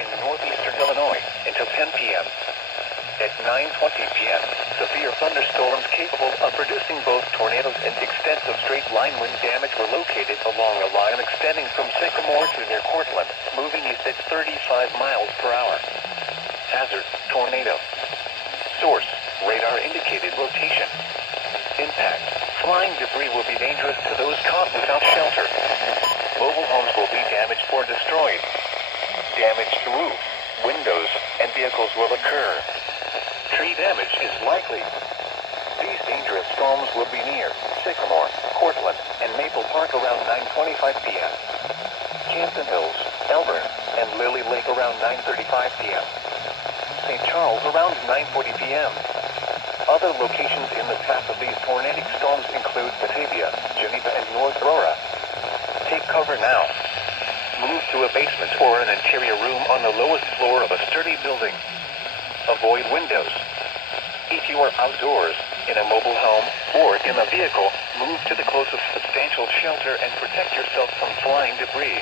in northeastern Illinois until 10 p.m. At 9:20 p.m., severe thunderstorms capable of producing both tornadoes and extensive straight-line wind damage were located along a line extending from Sycamore to near Cortland, moving east at 35 miles per hour. Hazard: tornado. Source: radar indicated rotation. Impact: flying debris will be dangerous to those caught without shelter. Mobile homes will be damaged or destroyed. Damage to roofs, windows, and vehicles will occur. Tree damage is likely. These dangerous storms will be near Sycamore, Cortland, and Maple Park around 9:25 p.m. Campton Hills, Elburn, and Lily Lake around 9:35 p.m. St. Charles around 9:40 p.m. Other locations in the path of these tornadic storms include Batavia, Geneva, and North Aurora. Take cover now. Move to a basement or an interior room on the lowest floor of a sturdy building. Avoid windows. If you are outdoors, in a mobile home, or in a vehicle, move to the closest substantial shelter and protect yourself from flying debris.